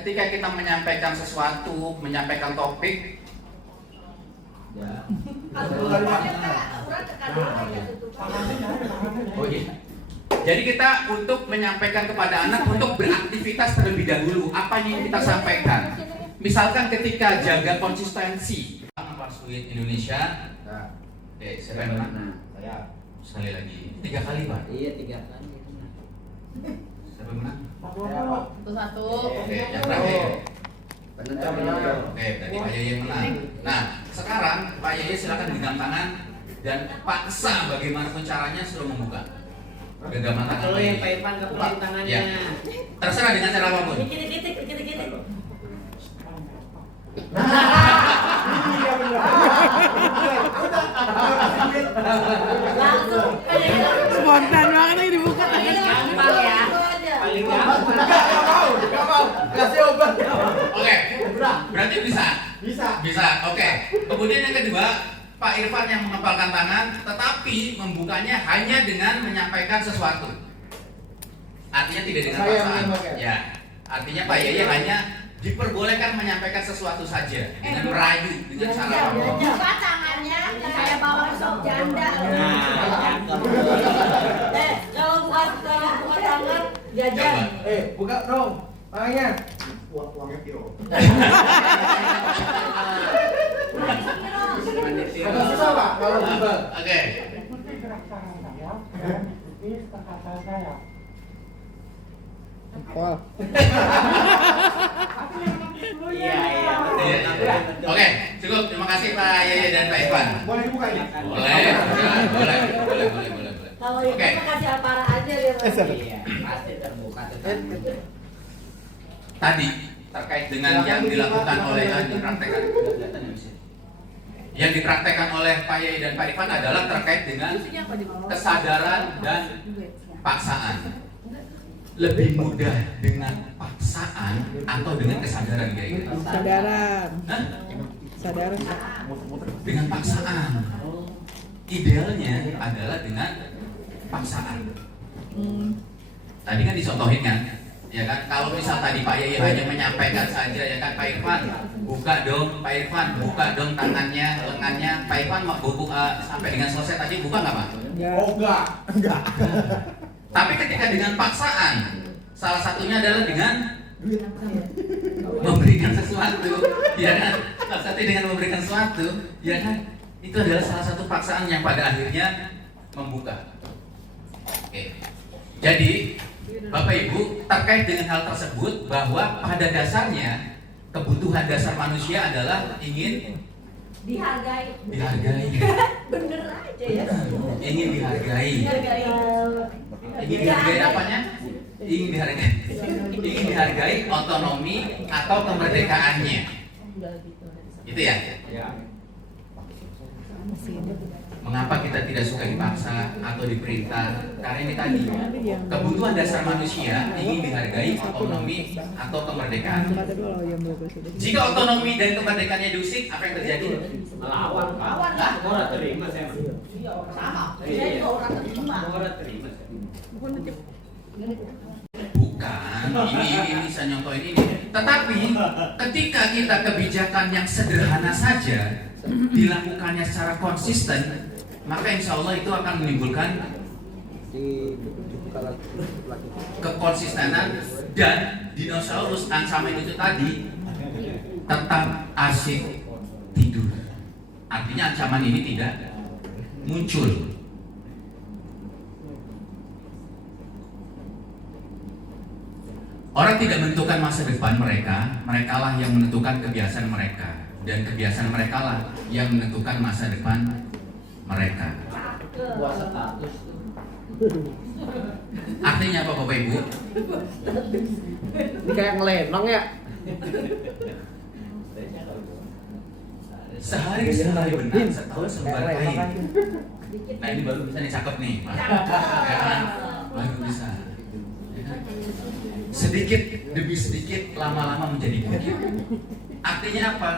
ketika kita menyampaikan sesuatu, menyampaikan topik, ya. Oh iya. Jadi kita untuk menyampaikan kepada anak untuk beraktivitas terlebih dahulu. Apa yang kita sampaikan? Misalkan ketika jaga konsistensi. Suit Indonesia. Oke, siapa yang menang? Saya. Sekali lagi. 3 kali, Pak. Iya, 3 kali. Siapa yang menang? Satu. Oke, yang terakhir. Penentu. Oke, berarti Pak Yaya menang. Nah, sekarang Pak Yaya silakan genggam tangan dan paksa bagaimanapun caranya suruh membuka. Genggaman tangan. Kalau yang Pak Irfan kepelin tangannya. Ya. Terserah dengan cara apapun. Dikit. Langsung. Spontan banget nih dibuka. Gampang ya. Paling gampang. Gak mau. Kasih obat. Oke. Berarti bisa. Bisa. Oke. Kemudian yang kedua, Pak Irfan yang mengepalkan tangan, tetapi membukanya hanya dengan menyampaikan sesuatu. Artinya tidak dengan Saya paksaan. menyampaikan. Ya. Artinya Pak Yaya hanya diperbolehkan menyampaikan sesuatu saja dengan merayu dengan cara apapun. Buka tangannya, saya bawa sop janda. Kalau bukan tangan jajan. Buka dong. Tangannya. Uangnya piro. Ada susah Pak kalau tiba. Oke. Iya. Oke, cukup. Terima kasih Pak Yaya dan Pak Irfan. Boleh dibuka ini? Boleh. Kalau itu Oke. mah kasih apa aja dia. Iya, pasti terbuka. Tadi terkait dengan yang dilakukan oleh yang dipraktekkan oleh Pak Yaya dan Pak Irfan adalah terkait dengan kesadaran dan paksaan. Lebih mudah dengan paksaan atau dengan kesadaran kira-kira? Kesadaran. Hah? Kesadaran. Dengan paksaan. Idealnya adalah dengan paksaan. Tadi kan dicontohin kan, ya kan? Kalau misal tadi Pak Yaya hanya menyampaikan saja, ya kan, Pak Irfan, buka dong, Pak Irfan, buka dong tangannya, lengannya. Pak Irfan mau buka sampai dengan selesai tadi buka nggak Pak? Oh enggak. Tapi ketika dengan paksaan, salah satunya adalah dengan memberikan sesuatu, ya kan? Salah satu dengan memberikan sesuatu, ya kan? Itu adalah salah satu paksaan yang pada akhirnya membuka. Oke. Jadi, Bapak Ibu, terkait dengan hal tersebut bahwa pada dasarnya kebutuhan dasar manusia adalah ingin Dihargai. Bener aja ya. Ingin dihargai. Ingin dihargai apanya? Ingin dihargai otonomi atau kemerdekaannya. Itu ya. Mengapa kita tidak suka dipaksa atau diperintah? Karena ini tadi kebutuhan dasar manusia ingin dihargai otonomi atau kemerdekaan. Jika otonomi dan kemerdekaannya diusik, apa yang terjadi? Melawan, Pak. Orang terima saya. Sama. Iya. Saya juga orang terima. Orang terima. Bukan, ini saya nyontohin ini. Tetapi ketika kita kebijakan yang sederhana saja dilakukannya secara konsisten, maka insya Allah itu akan menimbulkan kekonsistenan dan dinosaurus ancaman itu tadi tetap asik tidur. Artinya ancaman ini tidak muncul. Orang tidak menentukan masa depan mereka, merekalah yang menentukan kebiasaan mereka, dan kebiasaan merekalah yang menentukan masa depan mereka. Puasa status. Artinya apa Bapak Ibu? Ini kayak ngelenong ya. Sehari selai benar, setahun selembar kain. Nah ini baru bisa nih, cakep nih, Pak. Ya kan? Baru bisa. Ya kan? Sedikit demi sedikit, lama-lama menjadi bukit. Artinya apa?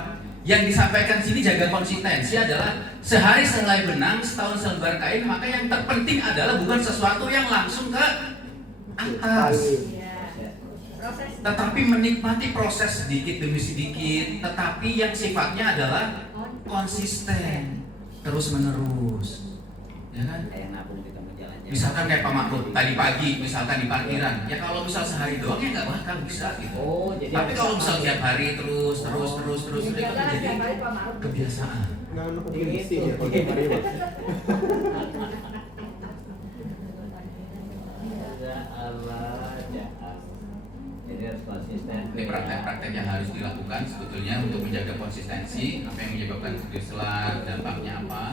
Yang disampaikan sini jaga konsistensi adalah sehari selai benang, setahun selembar kain. Maka yang terpenting adalah bukan sesuatu yang langsung ke atas. tetapi menikmati proses sedikit demi sedikit, tetapi yang sifatnya adalah konsisten, terus menerus, ya kan? Kayak nabung di tengah jalannya. Misalkan kayak Pak Mahfud tadi pagi, misalkan di parkiran, ya kalau misal sehari doang ya nggak bakal bisa gitu. Oh, jadi Tapi kalau misal tiap hari terus itu kan jadi kebiasaan. Nggak enak begini sih ya kalau tiap hari, Pak. Ya Allah, ya. Jadi harus konsisten. Ini praktek-praktek yang harus dilakukan sebetulnya untuk menjaga konsistensi. Apa yang menyebabkan keselan, dampaknya apa?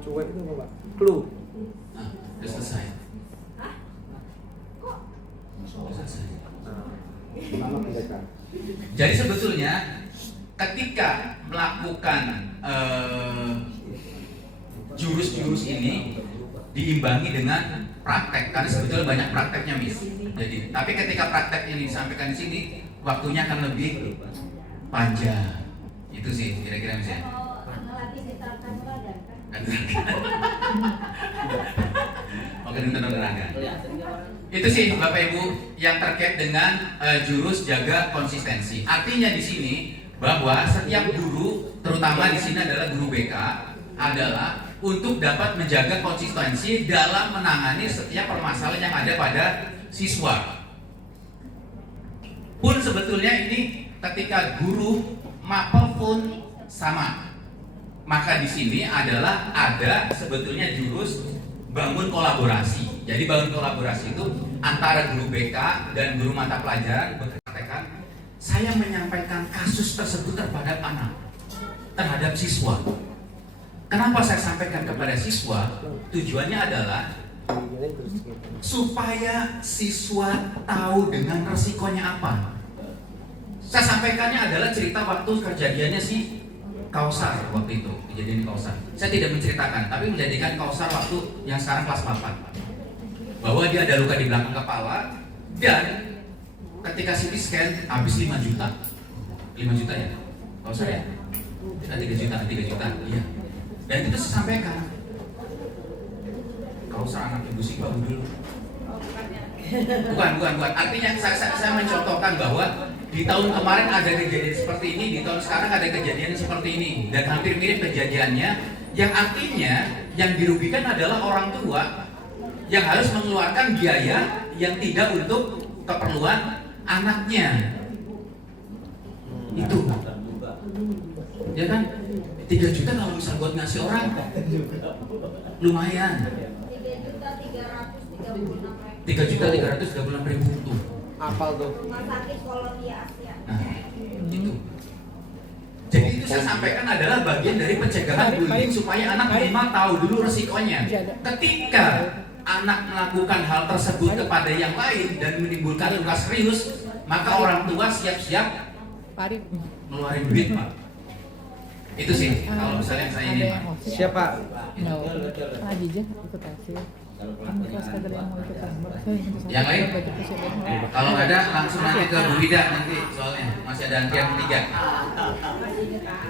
Cuek itu apa, Pak? Clue. Nah, udah selesai. Udah selesai. Sama mereka. Jadi sebetulnya ketika melakukan jurus-jurus ini diimbangi dengan praktek, karena sebetulnya banyak prakteknya, Miss. Jadi, tapi ketika praktek ini disampaikan di sini, waktunya akan lebih panjang. Itu sih kira-kira Miss ya. Oke, nonton olahraga. Itu sih Bapak Ibu yang terkait dengan jurus jaga konsistensi. Artinya di sini bahwa setiap guru, terutama di sini adalah guru BK, adalah untuk dapat menjaga konsistensi dalam menangani setiap permasalahan yang ada pada siswa. Pun sebetulnya ini ketika guru mapel pun sama. Maka di sini adalah ada sebetulnya jurus bangun kolaborasi. Jadi bangun kolaborasi itu antara guru BK dan guru mata pelajaran berkatakan, saya menyampaikan kasus tersebut terhadap anak, terhadap siswa. Kenapa saya sampaikan kepada siswa? Tujuannya adalah supaya siswa tahu dengan resikonya apa. Saya sampaikannya adalah cerita waktu kejadiannya si Kausar waktu itu, kejadian di Kausar. Saya tidak menceritakan, tapi menjadikan Kausar waktu yang sekarang kelas 8. Bahwa dia ada luka di belakang kepala dan ketika CT scan habis 5 juta. 5 juta ya? Kausar ya? 3 juta, iya. Dan itu saya sampaikan. Kausar anak ibu sih baru dulu. Bukan. Artinya saya mencontohkan bahwa di tahun kemarin ada kejadian seperti ini, di tahun sekarang ada kejadian seperti ini, dan hampir mirip kejadiannya. Yang artinya yang dirugikan adalah orang tua yang harus mengeluarkan biaya yang tidak untuk keperluan anaknya. Itu, ya kan? 3 juta kalau misal buat ngasih orang, lumayan. 3.336.000 tuh. Apal tuh. Rumah sakit Kolonia Asia. Nah, itu. Jadi itu saya sampaikan adalah bagian dari pencegahan bullying supaya anak minimal tahu dulu resikonya. Ketika anak melakukan hal tersebut kepada yang lain dan menimbulkan luka serius, maka orang tua siap-siap ngeluarin duit, Pak. Itu sih kalau misalnya saya ini, Pak. Siapa? Jijik ikut aksi. Kamu kelas kader yang mau ikut tambah. Yang lain? Kalau ada langsung nanti ke Bu Wida nanti soalnya masih ada antrian 3.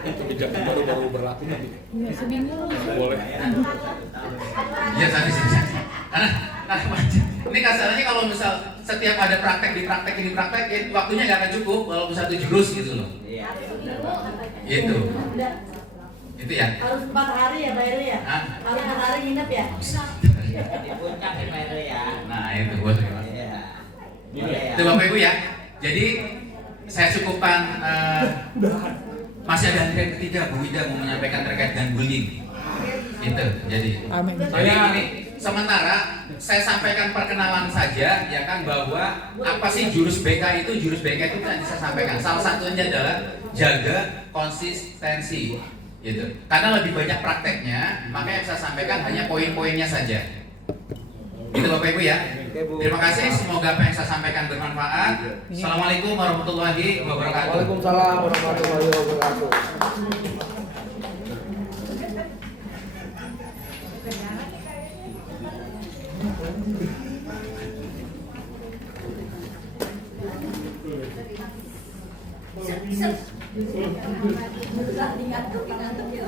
Kebijakan baru berlaku nanti. Iya, sebingung. Boleh. Iya, tadi sih. Karena ini kasarnya kalau misal setiap ada praktek dipraktekin, waktunya nggak akan cukup walaupun 1 jurus gitu loh. Iya. Itu. Itu ya. Harus 4 hari ya Pak Heru ya? Hah? Harus 4 hari nginep ya? Di puncak ya Pak Heru ya. Nah, itu buat terima. Iya. Itu Bapak Ibu ya. Jadi saya cukupkan masih ada antrian ketiga, Bu Wida mau menyampaikan terkait dengan bullying. Itu. Jadi Amin. ini sementara saya sampaikan perkenalan saja ya kan, bahwa apa sih jurus BK itu? Jurus BK itu tadi saya sampaikan. Salah satunya adalah jaga konsistensi. Gitu. Karena lebih banyak prakteknya, maka yang saya sampaikan hanya poin-poinnya saja. Itu Bapak Ibu ya. Terima kasih, semoga apa yang saya sampaikan bermanfaat. Assalamualaikum warahmatullahi wabarakatuh. Waalaikumsalam warahmatullahi wabarakatuh. Ngantuk ya.